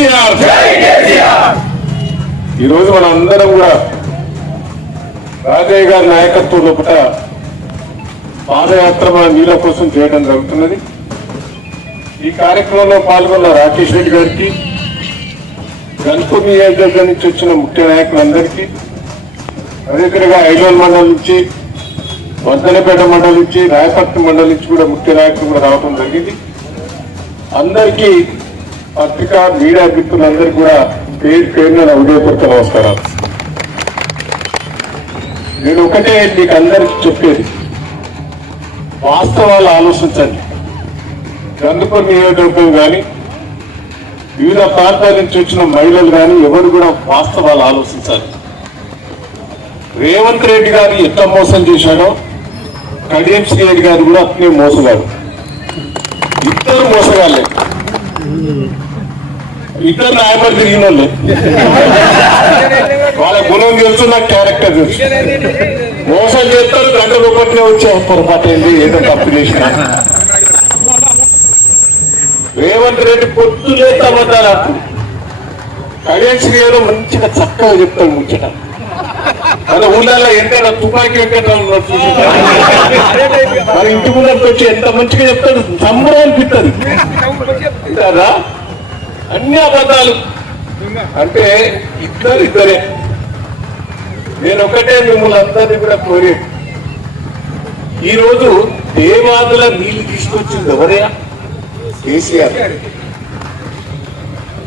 కేసీఆర్. ఈరోజు మన అందరం కూడా రాజయ్య గారి నాయకత్వం లోపల పాదయాత్ర మన నీళ్ళ కోసం చేయడం జరుగుతున్నది. ఈ కార్యక్రమంలో పాల్గొన్న రాకేష్ రెడ్డి గారికి, గన్పూర్ నియోజకవర్గం నుంచి వచ్చిన ముఖ్య నాయకులందరికీ, అదేవిధంగా ఐలోన్ మండలం నుంచి, వర్ధనపేట మండలం నుంచి, రాయపట్నం మండలం నుంచి కూడా ముఖ్య నాయకులు కూడా రావడం జరిగింది. అందరికీ పత్రికా మీడియా మిత్రులందరికీ కూడా పేరున హృదయపూర్వక నమస్కారాలు. నేను ఒకటే మీకు అందరికీ చెప్పేది, వాస్తవాలు ఆలోచించండి. గందుపూర్ నియోజకవర్గం కానీ, వివిధ ప్రాంతాల నుంచి వచ్చిన మహిళలు కానీ ఎవరు కూడా వాస్తవాలు ఆలోచించాలి. రేవంత్ రెడ్డి గారు ఎంత మోసం చేశాడో కడియం శ్రీరెడ్డి గారు కూడా అట్నే మోసగాడు. ఇద్దరు మోసగాళ్ళే, ఇద్దరు నాయకులు తిరిగిన వాళ్ళే. వాళ్ళ గుణం తెలుసు, నాకు క్యారెక్టర్ తెలుసు. మోసం చేస్తారు, గంట రూపట్లే వచ్చే పొరపాటు ఏంటి, ఏదో తప్పు చేసిన. రేవంత్ రెడ్డి పొద్దులే తమ్మతారా, కడియం శ్రీగారు మంచిగా చక్కగా చెప్తాడు ముచ్చట. మన ఊళ్ళల్లో ఎంతైనా తుపాకీ వెంకటరావు చూసి మన ఇంటి ముందరికి వచ్చి ఎంత మంచిగా చెప్తాడు, సంబరం అనిపిస్తుంది కదా. అన్ని అబద్ధాలు అంటే ఇద్దరే. నేను ఒకటే మిమ్మల్ని అందరినీ కూడా కోరేది, ఈరోజు దేవాదుల నీళ్లు తీసుకొచ్చింది ఎవరయ్యా? కేసీఆర్.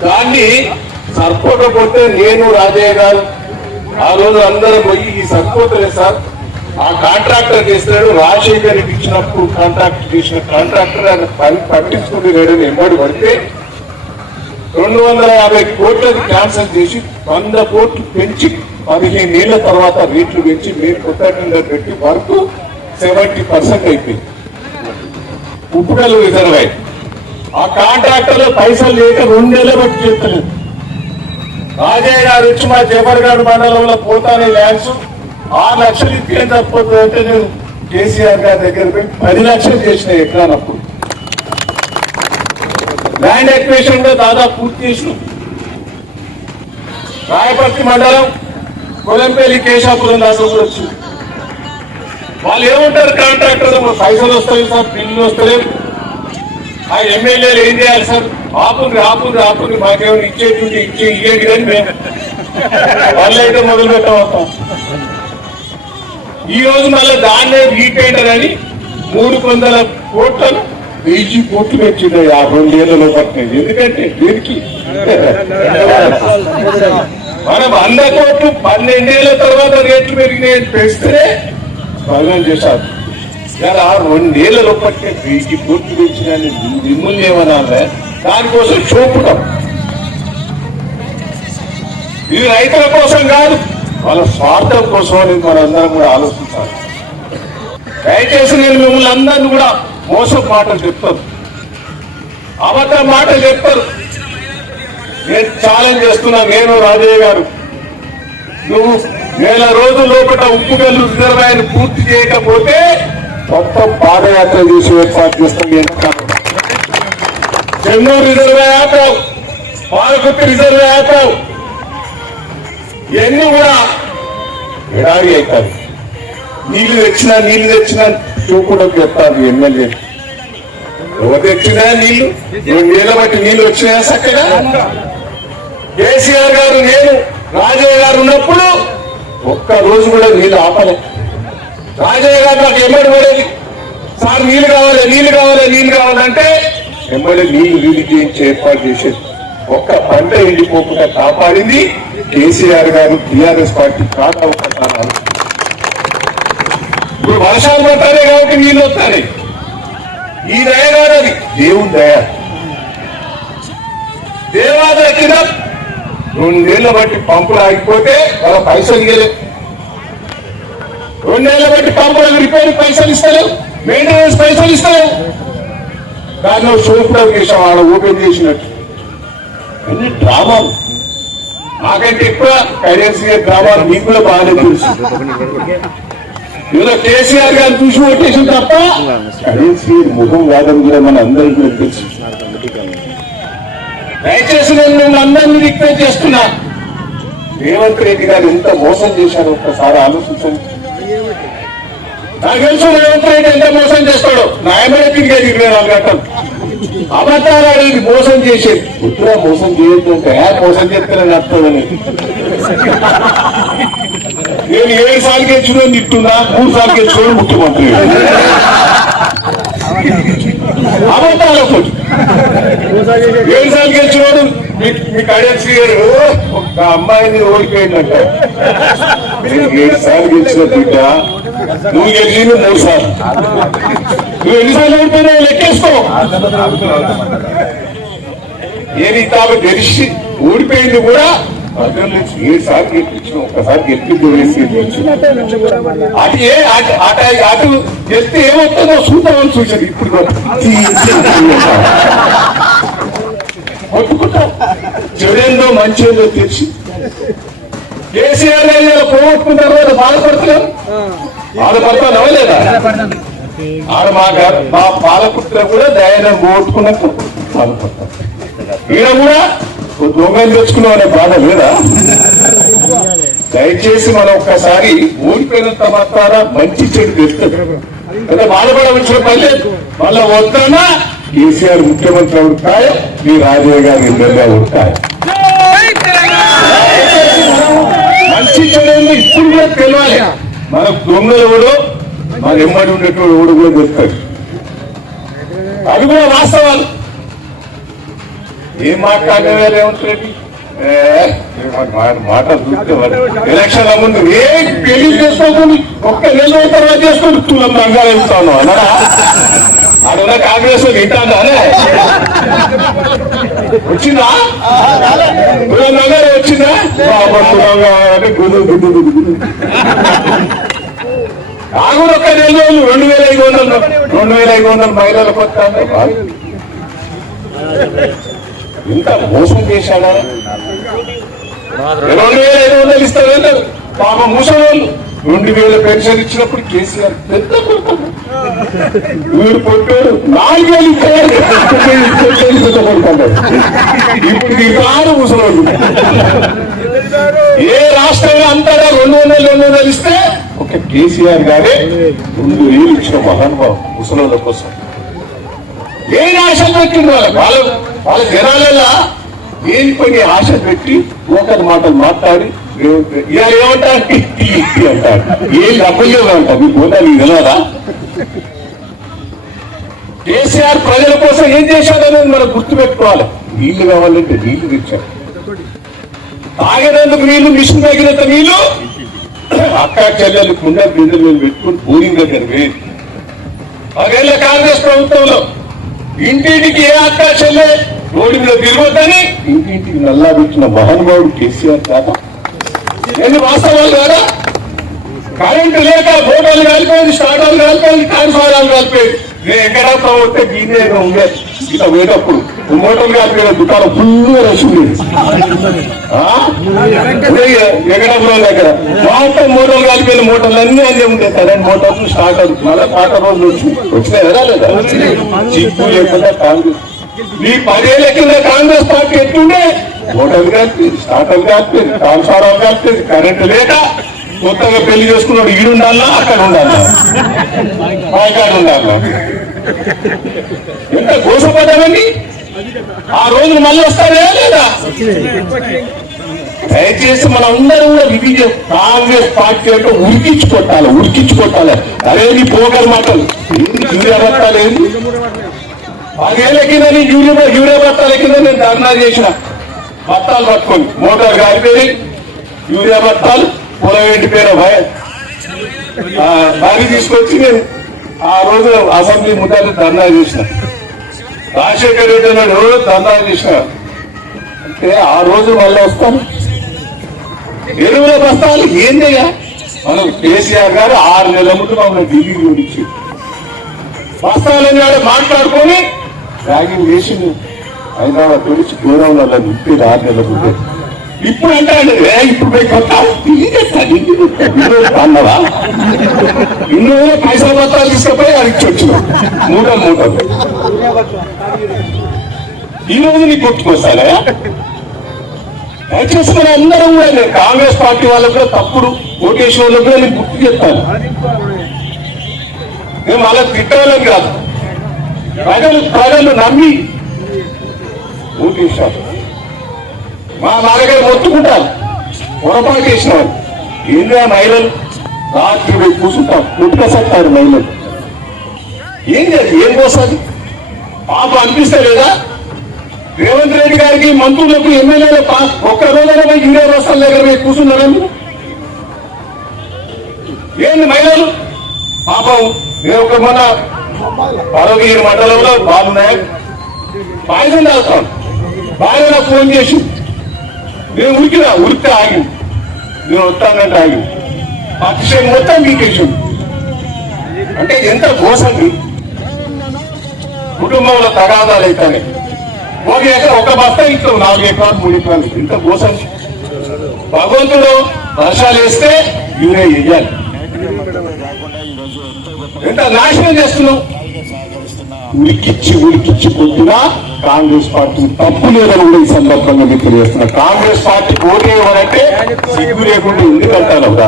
దాన్ని సరిపోకపోతే నేను రాజయ్య గారు ఆ రోజు అందరం పోయి ఈ సరిపోతలే సార్, ఆ కాంట్రాక్టర్ చేస్తున్నాడు, రాజశేఖర్ రెడ్డి ఇచ్చినప్పుడు కాంట్రాక్ట్ చేసిన కాంట్రాక్టర్ ఆయన పని పట్టించుకుని లేడని ఎంబడి పడితే 250 కోట్లది క్యాన్సల్ చేసి 100 కోట్లు పెంచి 15 ఏళ్ల తర్వాత రేట్లు పెంచి మీరు కొత్త టెండర్ పెట్టి వరకు 70% అయిపోయింది. ఉప్పుకల్లు రిజర్వాయర్ ఆ కాంట్రాక్టర్ పైసలు లేక 2 ఏళ్ళ బట్టి చెప్తలేదు. రాజయ్య గారు వచ్చి మా జబర్గఢ్ మండలంలో పోతానే ల్యాండ్స్ 6 లక్షలు ఇప్పేం తప్పదు అంటే నేను కేసీఆర్ గారి దగ్గర పోయి 10 లక్షలు చేసిన ఎకరానప్పుడు. ల్యాండ్ ఎక్వేషన్ లో దాదాపు పూర్తి చేసినాం. రాయపర్తి మండలం కొలంపల్లి కేశాపురం దాకా కూడా వచ్చింది. వాళ్ళు ఏమంటారు కాంట్రాక్టర్, పైసలు వస్తాయి సార్, బిల్లులు వస్తలేవు. ఆ ఎమ్మెల్యేలు ఏం చేయాలి సార్, ఆపుంది మాకేమైనా ఇచ్చేది ఇయ్యేది కానీ మేము వాళ్ళైతే మొదలు పెట్టవస్తాం. ఈ రోజు మళ్ళీ దాన్నే రీటైండర్ అని 300 కోట్లను 1000 కోట్లు పెంచింది 52 ఏళ్లలో పట్టినది. ఎందుకంటే దీనికి మనం 100 కోట్లు 12 ఏళ్ల తర్వాత రేట్లు పెరిగినాయని పెంచితే భగవాన్ చేశారు. ఇలా 2 ఏళ్లలో పట్టిన 1000 కోట్లు పెంచిన మిమ్మల్ని ఏమన్నా దానికోసం చూపుతాం. ఇది రైతుల కోసం కాదు, వాళ్ళ స్వార్థం కోసం అనేది మనందరం కూడా ఆలోచించాలి. దయచేసి నేను మిమ్మల్ని అందరినీ కూడా మోసం మాటలు చెప్తారు, అబద్ధ మాటలు చెప్తారు. నేను ఛాలెంజ్ చేస్తున్నా, నేను రాజయ్య గారు, నువ్వు 1,000 రోజుల లోపల ఉప్పుగల్లు రిజర్వాయర్ పూర్తి చేయకపోతే మొత్తం పాదయాత్ర చేసి ఏర్పాటు చేస్తాం. చెన్నూరు రిజర్వాయర్ ఆపావు, పాలకుర్తి రిజర్వాయర్ ఆపావు, ఇవన్నీ కూడా ఎడారి అవుతారు. నీళ్లు తెచ్చినా చూపుడం చెప్తారు ఎమ్మెల్యే. ఎవరు తెచ్చినా నీళ్లు 2 ఏళ్ల బట్టి నీళ్లు వచ్చినాయా చక్కగా? కేసీఆర్ గారు, నేను రాజయ్య గారు ఉన్నప్పుడు ఒక్క రోజు కూడా నీళ్లు ఆపలే. రాజయ్య గారు నాకు ఎమ్మడి పడేది, సార్ నీళ్లు కావాలంటే ఎమ్మెల్యే నీళ్లు చేయించి ఏర్పాటు చేసేది. ఒక్క పంట ఎండిపోకుండా కాపాడింది కేసీఆర్ గారు, టీఆర్ఎస్ పార్టీ కాదా? ఒక్కసారి ఇప్పుడు వర్షాలు పడతానే కాబట్టి నీళ్ళు వస్తాయి. ఈ దయ కాదు, అది దేవుని దయ. దేవాదాయ కింద 2 ఏళ్ల బట్టి పంపులు ఆగిపోతే వాళ్ళ పైసలు ఇవ్వలేదు. 2 ఏళ్ల బట్టి పంపులకు రిపేర్ పైసలు ఇస్తలేవు, మెయింటెనెన్స్ పైసలు ఇస్తలేవు. దానిలో సూపర్ చేసాం, ఆడ ఓపెన్ చేసినట్టు అన్ని డ్రామాలు. నాకంటే ఎక్కువ కరెన్సీ డ్రామాలు మీకు కూడా బాగానే తెలుసు. ఇలా కేసీఆర్ గారు చూసి ఓటేసిన తప్ప కరెన్సీ ముఖం కాదని కూడా మన అందరికీ కూడా తెలుసు. దయచేసి నేను మిమ్మల్ని అందరినీ రిక్వెస్ట్ చేస్తున్నా, రేవంత్ రెడ్డి గారు ఎంత మోసం చేశారో ఒక్కసారి ఆలోచించండి. నాకు తెలుసు రేవంత్ రెడ్డి ఎంత మోసం చేస్తాడో. న్యాయమైన తిరిగేది 24 గంటలు అబద్ధాలు అనేది మోసం చేసేది. ఉత్తరా మోసం చేయొద్దు అంటే మోసం చేస్తేనే నడుతుందని నేను 7 సార్లు గెలిచిన నిట్టున్నా, 3 సార్లు గెలిచిన ముఖ్యమంత్రి. అబద్ధాలకు 7 సార్లు గెలిచినోడు మీకు ఆడియన్స్ ఒక అమ్మాయిని ఓడిపోయిందంట. 7 సార్లు గెలిచిన బిడ్డ, నువ్వు గెలిచింది 3 సార్లు. నువ్వు ఎన్నిసార్లు ఓడిపోయినా లెక్కేసుకో. ఏది తాము గెలిచి ఓడిపోయింది కూడా 7 సార్లు గెలిపించిన, ఒక్కసారి గెలిపించి అటు గెలిస్తే ఏమవుతుందో చూద్దామని చూసాడు. ఇప్పుడు ఒప్పుకుంటా చెడేందో మంచేందో తెలిసి కేసీఆర్ పోగొట్టుకున్న తర్వాత బాధపడుతున్నాం. బాధపడతానవా లేదా? ఆడ మా పాలపుత్ర కూడా దయాన్ని పోగొట్టుకున్నాక బాధపడతాం. ఈయన కూడా దొంగలు తెచ్చుకున్నాం అనే బాధ లేదా? దయచేసి మనం ఒక్కసారి ఓడిపోయినంత మాత్రాన మంచి చెడు తెలుస్తుంది అంటే బాధపడవలసిన పని లేదు. మళ్ళా వద్దన్నా కేసీఆర్ ముఖ్యమంత్రి అవుతాయి, మీ రాజయ్య గారు ఎమ్మెల్యే అవుతాయి. మంచి చెడు ఇప్పుడు కూడా తెలియాలి. మనకు దొంగలు ఎవడో మన ఎమ్మడి ఉండేటోడు ఎవడు కూడా తెలుస్తాడు. అది కూడా వాస్తవాలు. ఏం మాట్లాడిన రేవంత్ రెడ్డి మాట చూస్తే ఎలక్షన్ ముందు ఏం పెళ్లి చేసుకోకుండా ఒక్క నెల తర్వాత చేసుకుని తులం రంగాలు ఇస్తాను అన్నాడా? అక్కడ కాంగ్రెస్ వింటాను అనే వచ్చిందా? తులం రంగాలు వచ్చిందా? అంటే గుడు గుడ్డు గుడ్డు నాకు ఒక్క నెల రోజులు 2,500 మహిళలకు వస్తాను. ఇంత మోసం చేశాడా? 2,500 ఇస్తారన్నారు పాప ముసలోళ్ళు. 2,000 పెన్షన్ ఇచ్చినప్పుడు కేసీఆర్ పెద్ద కొడుతాడు, వీడు కొట్టాడు 4,000 ఇస్తాడు. ఇప్పుడు దిగారు ముసలోళ్ళు. ఏ రాష్ట్రంలో అంతగా 200 ఇస్తే ఒక కేసీఆర్ గారే 2,000 ఇచ్చిన మహానుభావం ముసలోళ్ళ కోసం. ఏ ఆశలు పెట్టింది వాళ్ళ జనాలలో ఏది పని ఆశ పెట్టి ఒకరి మాటలు మాట్లాడి ఇలా ఏమంటారు అంటారు. ఏం డబ్బులు అంటారు. మీకు పోతా మీకు తెలియదా? కేసీఆర్ ప్రజల కోసం ఏం చేశాడనేది మనం గుర్తుపెట్టుకోవాలి. నీళ్లు కావాలంటే నీళ్లు తెచ్చారు, తాగేందుకు నీళ్లు, మిషన్ తగినంత నీళ్లు అక్క చెల్లెలు కుండా బిందెలు పెట్టుకుని బోరింగ్ దగ్గర వేది. 10 ఏళ్ల కాంగ్రెస్ ప్రభుత్వంలో ఇంటింటికి ఏ అక్క చెల్లె రోడ్డు మీద తిరగొద్దని ఇంటింటికి నల్లా పెట్టిన మహానుభావుడు కేసీఆర్ కాదా? ఎన్ని వాస్తవాలు కాదా? కరెంటు లేక బోటాలు కాలిపోయింది, స్టార్టాలు కాలిపోయింది, ట్రాన్స్ఫారాలు కాలిపోయింది. నేను ఎక్కడ వస్తే గీనే ఉండేది. ఇట్లా పోయేటప్పుడు మోటార్లు కాలిపోయిన దుకాణం ఫుల్ రష్ ఉండేది. ఎక్కడప్పుడు దగ్గర మొత్తం మోటార్లు కాలిపోయిన మోటార్లు అన్ని అన్నీ ఉండేది. కరెంట్ మోటార్లు, స్టార్టర్లు. మళ్ళీ స్టార్టర్ రోజులు వచ్చినాయి కదా లేదా? చిక్కు లేకుండా కాంగ్రెస్ ఈ 10 ఏళ్ల కింద కాంగ్రెస్ పార్టీ ఎట్లుండే? మోటార్లు కాలిపోయింది, స్టార్టర్లు కాలిపోయింది, ట్రాన్స్ఫారాలు కాలిపోయింది. కరెంటు లేక కొత్తగా పెళ్లి చేసుకున్నాడు ఈడుండాలా అక్కడ ఉండాలా మాయకాడ ఉండాలా? ఎంత గోసపడ్డామండి. ఆ రోజులు మళ్ళీ వస్తారా లేదా? దయచేసి మన అందరూ కూడా విధి కాంగ్రెస్ పార్టీ అంటే ఉరికించుకొట్టాలి. అదేది పోగల మాటలు యూరియా బత్తాలు ఏంది? 10 ఏళ్ల కింద యూరియా బత్తాల కింద నేను ధర్నా చేసిన. బత్తాలు పట్టుకొని మోటార్ కాలిపోయి యూరియా బత్తాలు పొలం ఎండిపోయిన భారీ తీసుకొచ్చి నేను ఆ రోజు అసెంబ్లీ ముద్దాలు ధర్నా చేసిన. రాజశేఖర్ రెడ్డి అన్నాడు ధర్నా చేసిన అంటే ఆ రోజు మళ్ళీ వస్తాను. ఎరువుల బస్తాలు ఏందయ్యా? మనం కేసీఆర్ గారు 6 నెలల ముందు మమ్మల్ని ఢిల్లీ ఓడించి బస్తాలని మాట్లాడుకొని ర్యాగింగ్ చేసి హైదరాబాద్ తెలిసి గౌరవంలో నింపేది 6 నెలల ముందే. ఇప్పుడు అంటే ఇప్పుడు అన్నవా? ఇన్ని పైసల పత్రాలు తీసుకుపోయి అడిగి వచ్చినాం. 3 మూటలు ఈ రోజు నీకు గుర్తుకొస్తానే. దయచేసి మనం అందరం కూడా నేను కాంగ్రెస్ పార్టీ వాళ్ళకు కూడా తప్పుడు ఓటేసిన వాళ్ళకు కూడా నేను గుర్తు చెప్తాను. నేను వాళ్ళకి తిట్టాలని కాదు, ప్రజలు నమ్మి ఓటేశారు. మా నాన్నగారు మొత్తుకుంటారు పొరపాటు చేసిన వాళ్ళు. ఏంటి ఆ మహిళలు రాత్రి పోయి కూర్చుంటారు, ముట్టుకసత్తారు మహిళలు. ఏం చేయాలి, ఏం కోసాది పాప అనిపిస్తే లేదా? రేవంత్ రెడ్డి గారికి మంత్రులకు ఎమ్మెల్యేలు ఒక్క రోజున పోయి 20 రాష్ట్రాల దగ్గర పోయి కూర్చున్నారని ఏంది మహిళలు పాపం. నేను ఒక మన పరవగిరి మండలంలో బాబు నాయక్ పాయసం తాగుతాను. భార్య నాకు ఫోన్ చేసి నేను ఉరికితే ఆగింది. నేను వస్తానంటే ఆగింది. అతిశయం మొత్తం మీకేసి అంటే ఎంత మోసండి. కుటుంబంలో తగాదాలు అయితేనే ఒక బస్తా ఇస్తాం 4 ఎకరాలు 3 ఎకరాలు. ఇంత మోసం. భగవంతుడు వర్షాలు వేస్తే యూరియా వేయాలి. ఎంత నాశనం చేస్తున్నాం. ఉలికిచ్చి పొద్దున కాంగ్రెస్ పార్టీ తప్పు లేదని కూడా ఈ సందర్భంగా మీకు తెలియజేస్తున్నా. కాంగ్రెస్ పార్టీ ఓటేయమనంటే సిగ్గు లేకుండా ఎందుకంటారు కదా.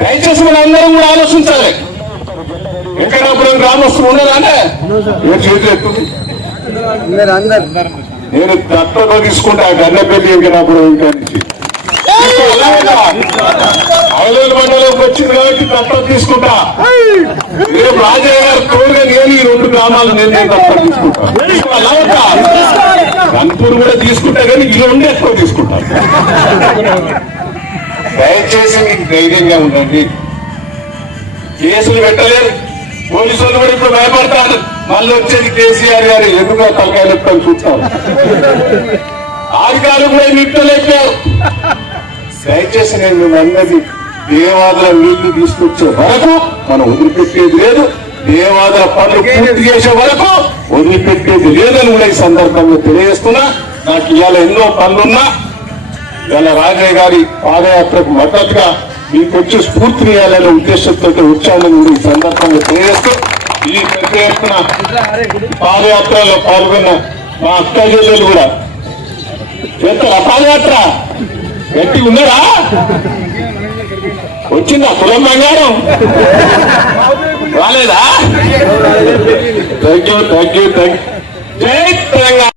దయచేసి మన అందరం కూడా ఆలోచించాలి. ఎక్కడప్పుడు గ్రామస్తులు ఉన్నదంటే ఏ చేతులు ఎత్తుంది. నేను దత్తతో తీసుకుంటా గన్నపల్లి ఎక్కినప్పుడు ఇంకా నుంచి అవలేలు మండలంకి వచ్చింది కాబట్టి దత్తత తీసుకుంటా. రేపు రాజయ్య గారు తోడుగా నేను ఈ 2 గ్రామాలు నేను దత్తత తీసుకుంటా. గన్పూర్ కూడా తీసుకుంటా కానీ ఈ 2 ఎక్కువ తీసుకుంటాను. దయచేసి మీకు ధైర్యంగా ఉండండి. కేసులు పెట్టలేరు. పోలీసులు కూడా ఇప్పుడు భయపడతారు. మళ్ళీ వచ్చేది కేసీఆర్ గారు ఎందుకో తలకాయ లెక్కలు చూస్తారు. ఆధికారులు కూడా నిట్టలేపారు. దయచేసి నేను మిమ్మల్ని దేవాదుల నీళ్లు తీసుకొచ్చే వరకు మనం వదిలిపెట్టేది లేదు. దేవాదుల పనులు పూర్తి చేసే వరకు వదిలిపెట్టేది లేదని కూడా ఈ సందర్భంగా తెలియజేస్తున్నా. నాకు ఇవాళ ఎన్నో పనులున్నా ఇవాళ రాజయ్య గారి పాదయాత్రకు మద్దతుగా మీకు వచ్చి స్ఫూర్తినియాలనే ఉద్దేశంతో వచ్చానని కూడా ఈ సందర్భంగా తెలియజేస్తూ ఈ పెద్ద ఎత్తున పాదయాత్రలో పాల్గొన్న మా అక్క చెల్లెలు కూడా చేస్తారా పాదయాత్ర? గట్టి ఉన్నారా? వచ్చిందా కులం బంగారం? రాలేదా? Thank you. జై తెలంగాణ.